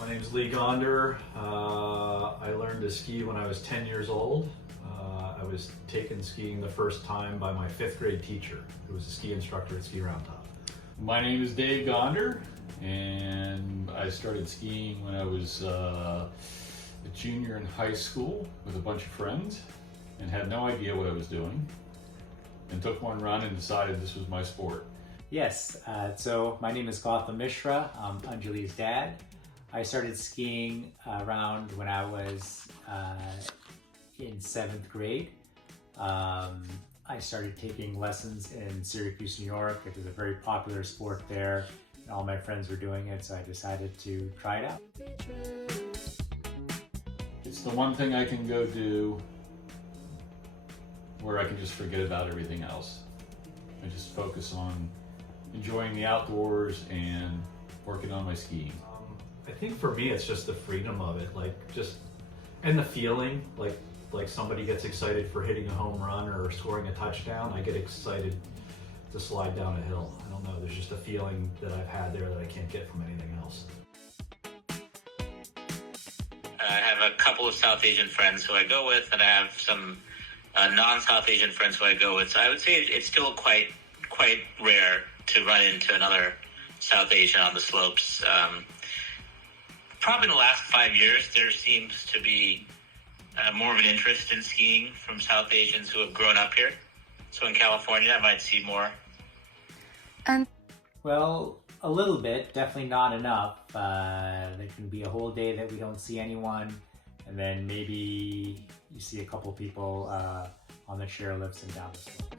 My name is Lee Gonder. I learned to ski when I was 10 years old. I was taken skiing the first time by my 5th grade teacher, who was a ski instructor at Ski Round Top. My name is Dave Gonder, and I started skiing when I was a junior in high school with a bunch of friends and had no idea what I was doing, and took one run and decided this was my sport. Yes, so my name is Gautam Mishra. I'm Anjali's dad. I started skiing around when I was in 7th grade. I started taking lessons in Syracuse, New York. It was a very popular sport there, and all my friends were doing it, so I decided to try it out. It's the one thing I can go do where I can just forget about everything else. I just focus on enjoying the outdoors and working on my skiing. I think for me it's just the freedom of it, and the feeling, like somebody gets excited for hitting a home run or scoring a touchdown. I get excited to slide down a hill. I don't know, there's just a feeling that I've had there that I can't get from anything else. I have a couple of South Asian friends who I go with, and I have some non-South Asian friends who I go with. So I would say it's still quite rare to run into another South Asian on the slopes. Probably in the last 5 years, there seems to be more of an interest in skiing from South Asians who have grown up here. So in California, I might see more. Well, a little bit, definitely not enough. There can be a whole day that we don't see anyone, and then maybe you see a couple people on the chairlifts and down the slope.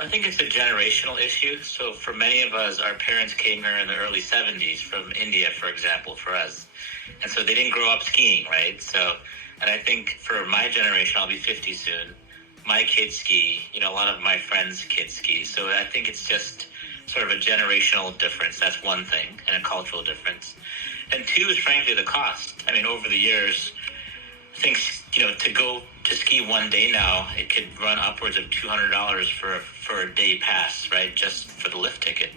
I think it's a generational issue. So for many of us, our parents came here in the early 70s from India, for example, for us. And so they didn't grow up skiing, right? And I think for my generation, I'll be 50 soon, my kids ski, a lot of my friends' kids ski. So I think it's just sort of a generational difference. That's one thing, and a cultural difference. And two is frankly the cost. I mean, over the years, I think, to go to ski one day now, it could run upwards of $200 for a day pass, right? Just for the lift ticket.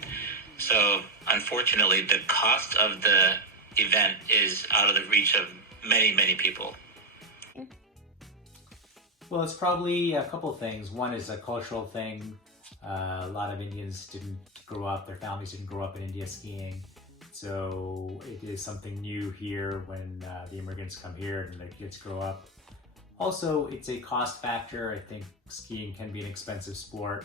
So unfortunately, the cost of the event is out of the reach of many, many people. Well, it's probably a couple things. One is a cultural thing. A lot of Indians their families didn't grow up in India skiing. So it is something new here when the immigrants come here and their kids grow up. Also, it's a cost factor. I think skiing can be an expensive sport,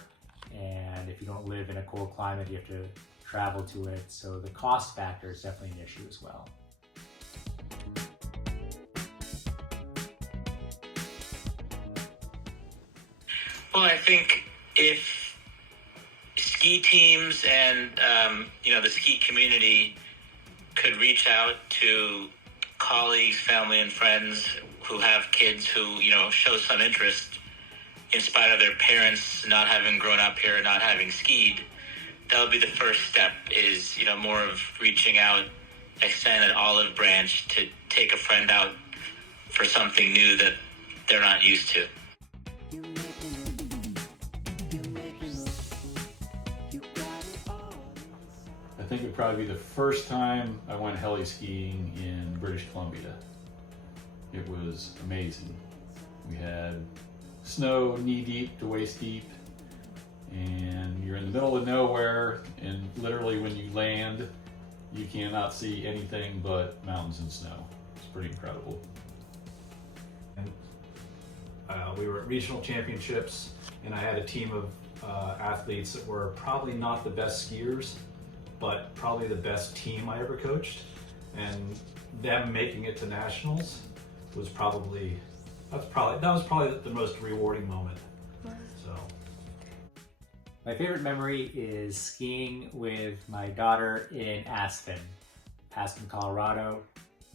and if you don't live in a cold climate, you have to travel to it. So the cost factor is definitely an issue as well. Well, I think if ski teams and the ski community could reach out to colleagues, family, and friends who have kids who show some interest in spite of their parents not having grown up here, not having skied, that would be the first step. Is more of reaching out, extend an olive branch to take a friend out for something new that they're not used to. I think it would probably be the first time I went heli skiing in British Columbia. It was amazing. We had snow knee deep to waist deep, and you're in the middle of nowhere, and literally when you land, you cannot see anything but mountains and snow. It's pretty incredible. We were at regional championships, and I had a team of athletes that were probably not the best skiers, but probably the best team I ever coached. And them making it to nationals was probably the most rewarding moment. So my favorite memory is skiing with my daughter in Aspen, Colorado.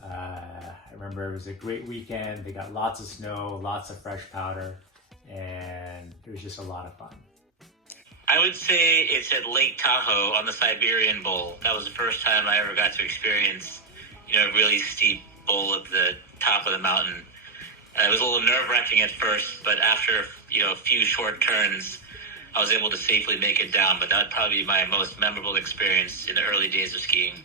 I remember it was a great weekend. They got lots of snow, lots of fresh powder, and it was just a lot of fun. I would say it's at Lake Tahoe on the Siberian Bowl. That was the first time I ever got to experience, a really steep bowl at the top of the mountain. It was a little nerve-wracking at first, but after, a few short turns, I was able to safely make it down. But that would probably be my most memorable experience in the early days of skiing.